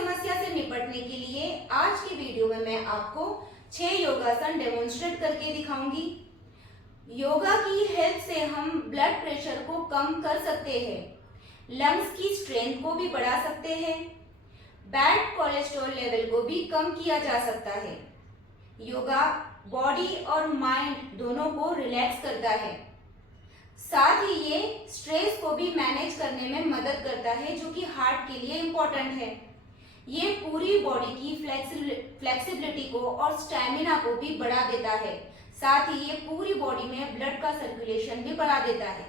समस्या से निपटने के लिए आज की वीडियो में मैं आपको 6 योगासन डेमोन्स्ट्रेट करके दिखाऊंगी। योगा की हेल्प से हम ब्लड प्रेशर को कम कर सकते हैं, लंग्स की स्ट्रेंथ को भी बढ़ा सकते हैं, बैड कोलेस्ट्रॉल लेवल को भी कम किया जा सकता है। योगा बॉडी और माइंड दोनों को रिलैक्स करता है। साथ ही ये स्ट्रेस को भी मैनेज करने में मदद करता है, जो कि हार्ट के लिए इम्पोर्टेंट है। ये पूरी बॉडी की फ्लेक्सिबिलिटी को और स्टैमिना को भी बढ़ा देता है। साथ ही ये पूरी बॉडी में ब्लड का सर्कुलेशन भी बढ़ा देता है।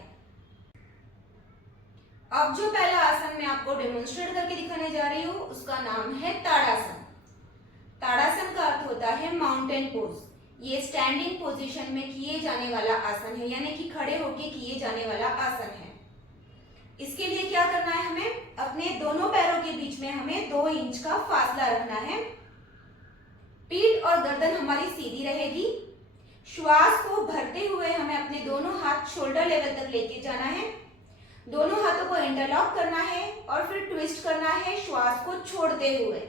अब जो पहला आसन मैं आपको डेमोन्स्ट्रेट करके दिखाने जा रही हूँ, उसका नाम है ताड़ासन। ताड़ासन का अर्थ होता है माउंटेन पोज। ये स्टैंडिंग पोजीशन में किए जाने वाला आसन है, यानी कि खड़े होके किए जाने वाला आसन है। इसके लिए क्या करना है, हमें अपने दोनों पैरों के बीच में हमें 2 इंच का फासला रखना है। पीठ और गर्दन हमारी सीधी रहेगी। श्वास को भरते हुए हमें अपने दोनों हाथ शोल्डर लेवल तक लेके जाना है। दोनों हाथों को इंटरलॉक करना है और फिर ट्विस्ट करना है श्वास को छोड़ते हुए।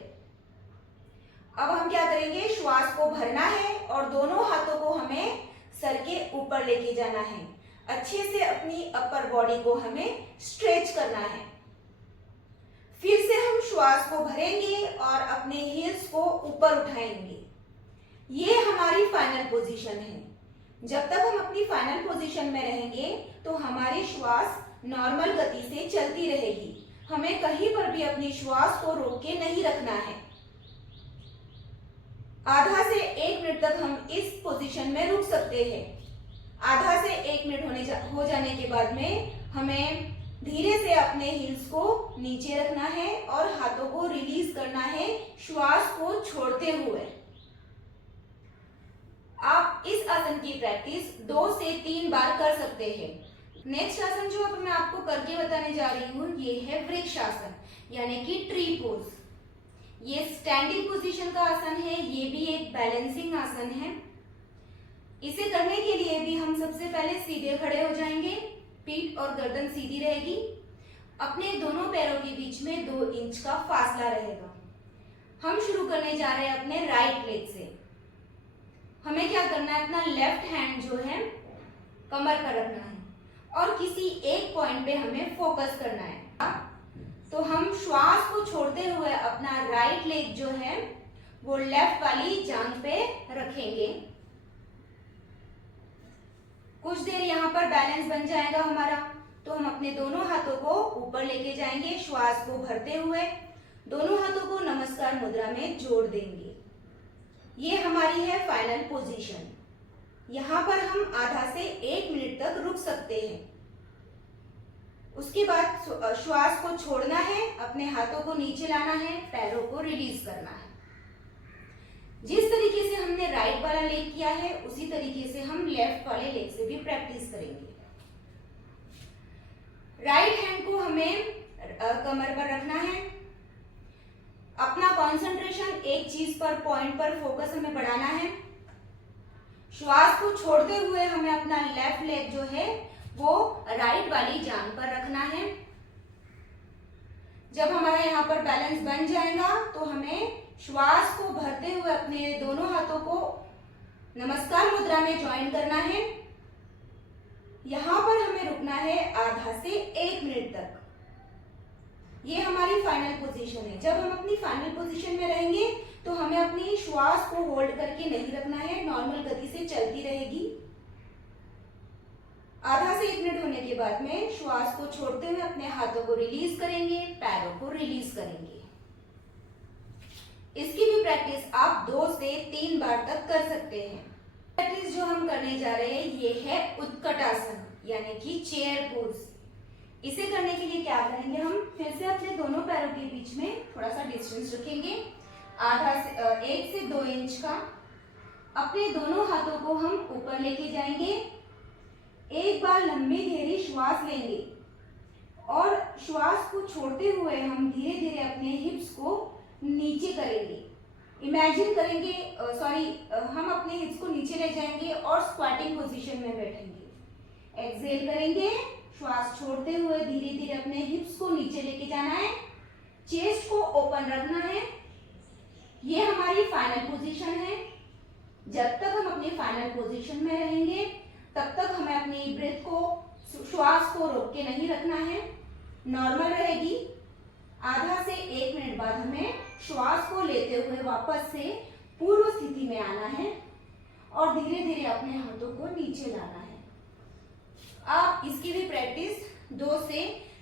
अब हम क्या करेंगे, श्वास को भरना है और दोनों हाथों को हमें सर के ऊपर लेके जाना है। अच्छे से अपनी अपर बॉडी को हमें स्ट्रेच करना है। फिर से हम श्वास को भरेंगे और अपने हील्स को ऊपर उठाएंगे। ये हमारी फाइनल पोजीशन है। जब तक हम अपनी फाइनल पोजीशन में रहेंगे तो हमारी श्वास नॉर्मल गति से चलती रहेगी। हमें कहीं पर भी अपनी श्वास को रोक के नहीं रखना है। आधा से 1 मिनट तक हम इस पोजीशन में रुक सकते हैं। आधा से 1 मिनट हो जाने के बाद में हमें धीरे से अपने हिल्स को नीचे रखना है और हाथों को रिलीज करना है श्वास को छोड़ते हुए। आप इस आसन की प्रैक्टिस 2 से 3 बार कर सकते हैं। नेक्स्ट आसन जो अब मैं आपको करके बताने जा रही हूँ, ये है वृक्ष आसन, यानी कि ट्री पोज। ये स्टैंडिंग पोजीशन का आसन है। ये भी एक बैलेंसिंग आसन है। इसे करने के लिए भी हम सबसे पहले सीधे खड़े हो जाएंगे। पीठ और गर्दन सीधी रहेगी। अपने दोनों पैरों के बीच में 2 इंच का फासला रहेगा। हम शुरू करने जा रहे हैं अपने राइट लेग से। हमें क्या करना है, अपना लेफ्ट हैंड जो है कमर पर रखना है और किसी एक पॉइंट पे हमें फोकस करना है। तो हम श्वास को छोड़ते हुए अपना राइट लेग जो है वो लेफ्ट वाली जांघ पे रखेंगे। कुछ देर यहाँ पर बैलेंस बन जाएगा हमारा। तो हम अपने दोनों हाथों को ऊपर लेके जाएंगे, श्वास को भरते हुए दोनों हाथों को नमस्कार मुद्रा में जोड़ देंगे। ये हमारी है फाइनल पोजीशन। यहाँ पर हम आधा से 1 मिनट तक रुक सकते हैं। उसके बाद श्वास को छोड़ना है, अपने हाथों को नीचे लाना है, पैरों को रिलीज करना है। जिस तरीके से हमने राइट वाला लेग किया है उसी तरीके से हम लेफ्ट वाले लेग से भी प्रैक्टिस करेंगे। राइट हैंड को हमें कमर पर रखना है। अपना कंसंट्रेशन एक चीज पर, पॉइंट पर फोकस हमें बढ़ाना है। श्वास को छोड़ते हुए हमें अपना लेफ्ट लेग जो है वो राइट वाली जांघ पर रखना है। जब हमारा यहाँ पर बैलेंस बन जाएगा तो हमें श्वास को भरते हुए अपने दोनों हाथों को नमस्कार मुद्रा में ज्वाइन करना है। यहाँ पर हमें रुकना है आधा से 1 मिनट तक। ये हमारी फाइनल पोजीशन है। जब हम अपनी फाइनल पोजीशन में रहेंगे तो हमें अपनी श्वास को होल्ड करके नहीं रखना है, नॉर्मल गति से चलती रहेगी। आधा से 1 मिनट होने के बाद में श्वास को छोड़ते हुए अपने हाथों को रिलीज करेंगे, पैरों को रिलीज करेंगे। इसकी भी प्रैक्टिस आप 2 से 3 बार तक कर सकते हैं। प्रैक्टिस जो हम करने जा रहे हैं ये है उत्कट आसन, यानी कि चेयर पोज। इसे करने के लिए क्या करेंगे, हम फिर से अपने दोनों पैरों के बीच में थोड़ा सा डिस्टेंस रखेंगे, आधा से 1 से 2 इंच का। अपने दोनों हाथों को हम ऊपर लेके जाएंगे। एक बार लंबी गहरी श्वास लेंगे और श्वास को छोड़ते हुए हम धीरे धीरे अपने हिप्स को नीचे करेंगे। इमेजिन करेंगे, हम अपने हिप्स को नीचे ले जाएंगे और स्क्वाटिंग पोजीशन में बैठेंगे। एक्सहेल करेंगे, श्वास छोड़ते हुए धीरे धीरे अपने हिप्स को नीचे लेके जाना है। चेस्ट को ओपन रखना है ये हमारी फाइनल पोजीशन है। जब तक हम अपनी फाइनल पोजीशन में रहेंगे तब तक हमें अपनी ब्रेथ को, श्वास को रोक के नहीं रखना है, नॉर्मल रहेगी। आधा से 1 मिनट बाद हमें श्वास को लेते हुए वापस से पूर्व स्थिति में आना है और धीरे धीरे अपने हाथों को नीचे लाना है। आप इसकी भी प्रैक्टिस 2 से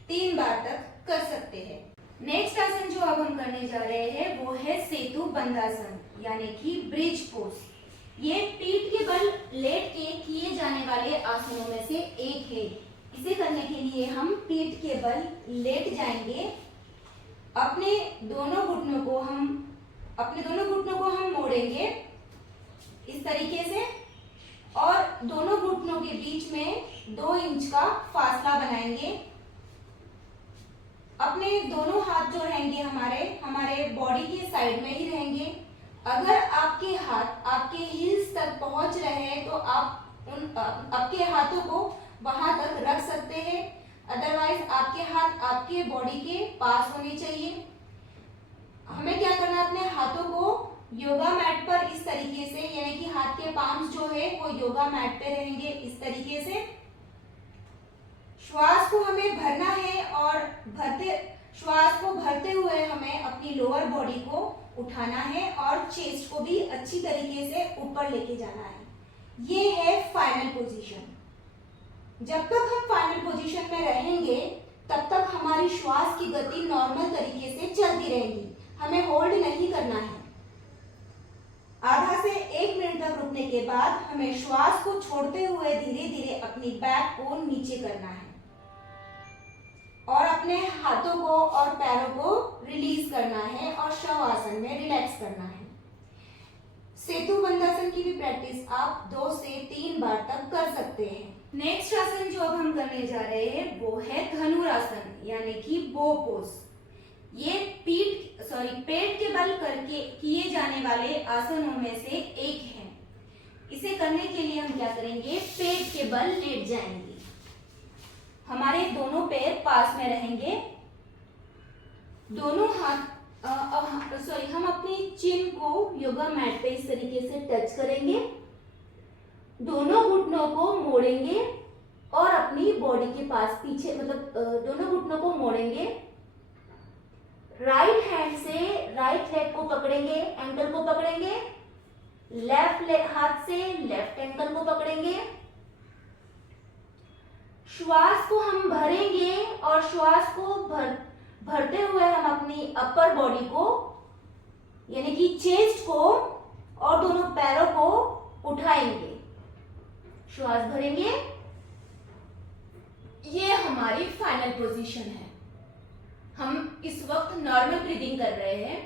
3 बार तक कर सकते हैं। नेक्स्ट आसन जो अब हम करने जा रहे हैं वो है सेतु बंधासन यानी कि ब्रिज पोज। ये पीठ के बल लेट के किए जाने वाले आसनों में से एक है। इसे करने के लिए हम पीठ के बल लेट जाएंगे। अपने दोनों घुटनों को हम मोड़ेंगे इस तरीके से और दोनों घुटनों के बीच में 2 इंच का फासला बनाएंगे। अपने दोनों हाथ जो रहेंगे हमारे बॉडी के साइड में ही रहेंगे। अगर आपके हाथ आपके हील्स तक पहुंच रहे हैं तो आप आपके हाथों को वहां तक रख सकते हैं। अदरवाइज आपके हाथ आपके बॉडी के पास होने चाहिए। हमें क्या करना है, अपने हाथों को योगा मैट पर इस तरीके से, यानी कि हाथ के पाम्स जो है वो योगा मैट पे रहेंगे इस तरीके से। श्वास को हमें भरना है और श्वास को भरते हुए हमें अपनी लोअर बॉडी को उठाना है और चेस्ट को भी अच्छी तरीके से ऊपर लेके जाना है। ये है फाइनल पोजीशन। जब तक हम फाइनल पोजीशन में रहेंगे तब तक हमारी श्वास की गति नॉर्मल तरीके से चलती रहेगी, हमें होल्ड नहीं करना है। आधा से 1 मिनट तक रुकने के बाद हमें श्वास को छोड़ते हुए धीरे धीरे अपनी बैक को नीचे करना है और अपने हाथों को और पैरों को रिलीज करना है और शवासन में रिलैक्स करना है। सेतु बंधासन की भी प्रैक्टिस आप 2 से 3 बार तक कर सकते हैं। नेक्स्ट आसन जो अब हम करने जा रहे हैं वो है धनुरासन यानी कि बो पोज। ये पेट के बल करके किए जाने वाले आसनों में से एक है। इसे करने के लिए हम क्या करेंगे, पेट के बल लेट जाएंगे। हमारे दोनों पैर पास में रहेंगे। दोनों हम अपनी चिन को योगा मैट पे इस तरीके से टच करेंगे। दोनों घुटनों को मोड़ेंगे और अपनी बॉडी के पास पीछे दोनों घुटनों को मोड़ेंगे। राइट हैंड से राइट लेग को पकड़ेंगे, एंकल को पकड़ेंगे। लेफ्ट हाथ से लेफ्ट एंकल को पकड़ेंगे। श्वास को हम भरेंगे और श्वास को भरते हुए हम अपनी अपर बॉडी को यानी कि चेस्ट को और दोनों पैरों को उठाएंगे। श्वास भरेंगे। ये हमारी फाइनल पोजीशन है। हम इस वक्त नॉर्मल ब्रीदिंग कर रहे हैं।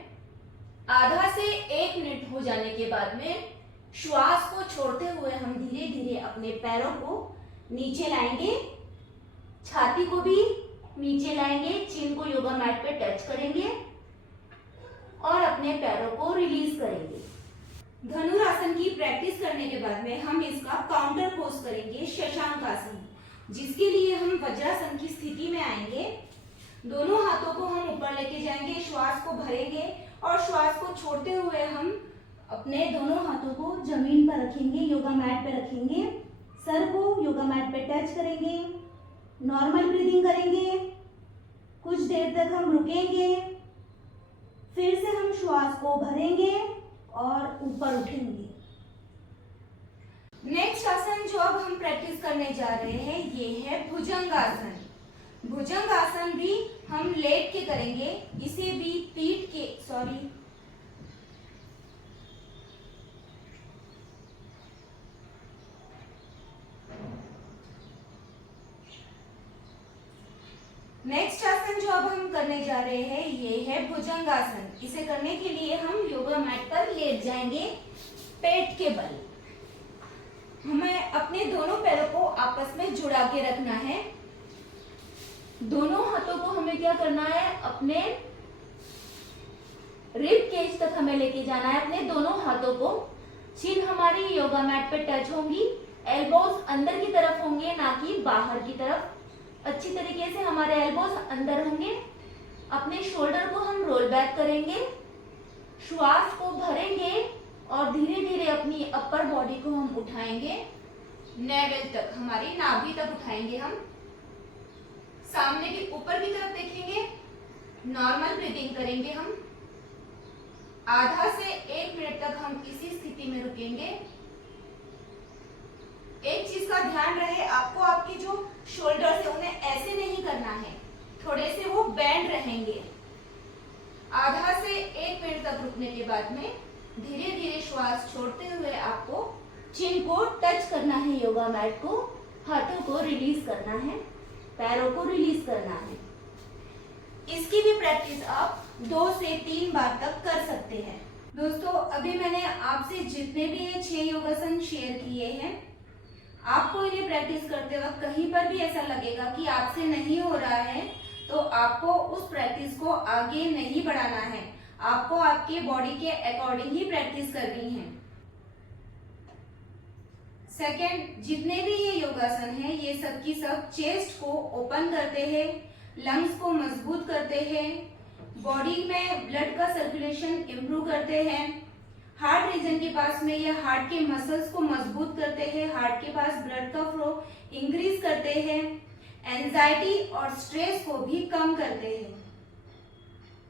आधा से 1 मिनट हो जाने के बाद में श्वास को छोड़ते हुए हम धीरे धीरे अपने पैरों को नीचे लाएंगे, छाती को भी नीचे लाएंगे, चिन को योगा मैट पे टच करेंगे और अपने पैरों को रिलीज करेंगे। धनुरासन की प्रैक्टिस करने के बाद में हम इसका काउंटर पोज करेंगे, शशांक आसन, जिसके लिए हम वज्रासन की स्थिति में आएंगे। दोनों हाथों को हम ऊपर लेके जाएंगे, श्वास को भरेंगे और श्वास को छोड़ते हुए हम अपने दोनों हाथों को जमीन पर रखेंगे, योगा मैट पे रखेंगे। सर को योगा मैट पे टच करेंगे, नॉर्मल ब्रीदिंग करेंगे। कुछ देर तक हम रुकेंगे, फिर से हम श्वास को भरेंगे और ऊपर उठेंगे। नेक्स्ट आसन जो अब हम प्रैक्टिस करने जा रहे हैं ये है भुजंगासन। भुजंगासन भी हम लेट के करेंगे। इसे भी पीठ के नेक्स्ट आसन जो अब हम करने जा रहे हैं ये है भुजंगासन। इसे करने के लिए हम योगा मैट पर लेट जाएंगे, पेट के बल। हमें अपने दोनों पैरों को आपस में जुड़ा के रखना है। दोनों हाथों को हमें क्या करना है, अपने रिब केज तक हमें लेके जाना है। अपने दोनों हाथों को, चिन हमारी योगा मैट पे टच होंगी, एल्बोज अंदर की तरफ होंगे ना कि बाहर की तरफ। अच्छी तरीके से हमारे एल्बोज अंदर होंगे। अपने शोल्डर को हम रोल बैक करेंगे, श्वास को भरेंगे और धीरे धीरे अपनी अपर बॉडी को हम उठाएंगे, नेवल तक, हमारी नाभि तक उठाएंगे हम। सामने की ऊपर की तरफ देखेंगे, नॉर्मल ब्रीदिंग करेंगे हम। आधा से 1 मिनट तक हम इसी स्थिति में रुकेंगे। एक चीज का ध्यान रहे, आपको आपकी जो शोल्डर्स है उन्हें ऐसे नहीं करना है, थोड़े से वो बैंड रहेंगे। आधा से 1 मिनट तक रुकने के बाद में धीरे धीरे श्वास छोड़ते हुए आपको चिन को टच करना है, योगा मैट को, हाथों को रिलीज करना है, पैरों को रिलीज करना है। इसकी भी प्रैक्टिस आप 2 से 3 बार तक कर सकते हैं। दोस्तों, अभी मैंने आपसे जितने भी ये 6 योगासन शेयर किए हैं, आपको इन्हें प्रैक्टिस करते वक्त कहीं पर भी ऐसा लगेगा कि आपसे नहीं हो रहा है, तो आपको उस प्रैक्टिस को आगे नहीं बढ़ाना है। आपको आपके बॉडी के अकॉर्डिंग ही प्रैक्टिस करनी है। सेकंड, जितने भी ये योगासन हैं, ये सब की सब चेस्ट को ओपन करते हैं, लंग्स को मजबूत करते हैं, बॉडी में ब्लड का सर्कुलेशन इंप्रूव करते हैं, हार्ट रीजन के पास में ये हार्ट के मसल्स को मजबूत करते हैं, हार्ट के पास ब्लड का फ्लो इंक्रीज करते हैं, एंजाइटी और स्ट्रेस को भी कम करते हैं।